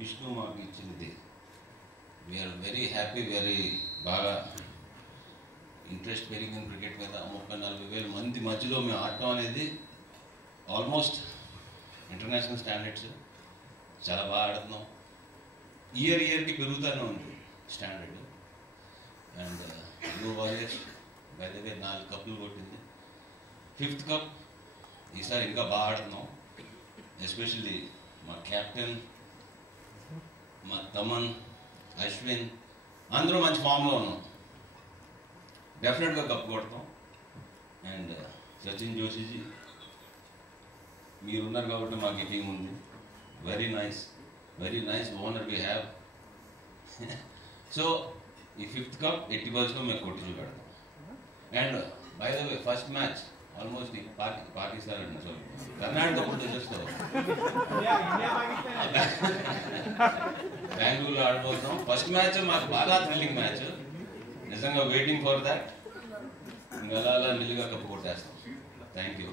విష్ణు మాకు ఇచ్చింది. We are very happy, very బాగా ఇంట్రెస్ట్ పెరిగింది క్రికెట్ మీద. 30-40 మంది మధ్యలో మేము ఆడటం అనేది ఆల్మోస్ట్ ఇంటర్నేషనల్ స్టాండర్డ్స్. చాలా బాగా ఆడుతున్నాం. ఇయర్కి పెరుగుతూనే ఉంది standard. And blue warriors by the వే 4 కప్పులు కొట్టింది. 5th cup. ఈసారి ఇంకా బాగా ఆడుతున్నాం. ఎస్పెషల్లీ మా కెప్టెన్, మా తమన్, అశ్విన్ అందరూ మంచి ఫామ్లో ఉన్నాం. డెఫినెట్గా కప్పు కొడతాం. అండ్ సచిన్ జోషిజీ మీరు ఉన్నారు కాబట్టి మాకు టీం ఉంది. Very nice owner we have. So ఈ 5th కప్ 80% మేము కొట్టి చూపెడతాం. And by the way first match almost Pakistan అండి. సో కర్ణాటక కూడా చూస్తాం. బెంగళూరులో ఆడిపోతాం. ఫస్ట్ మ్యాచ్ మాకు బాగా థ్రిల్లింగ్ మ్యాచ్. నిజంగా వెయిటింగ్ ఫర్ దాట్. ఇంకా అలా మెల్లిగా కప్పు కొట్టేస్తాం. Thank you.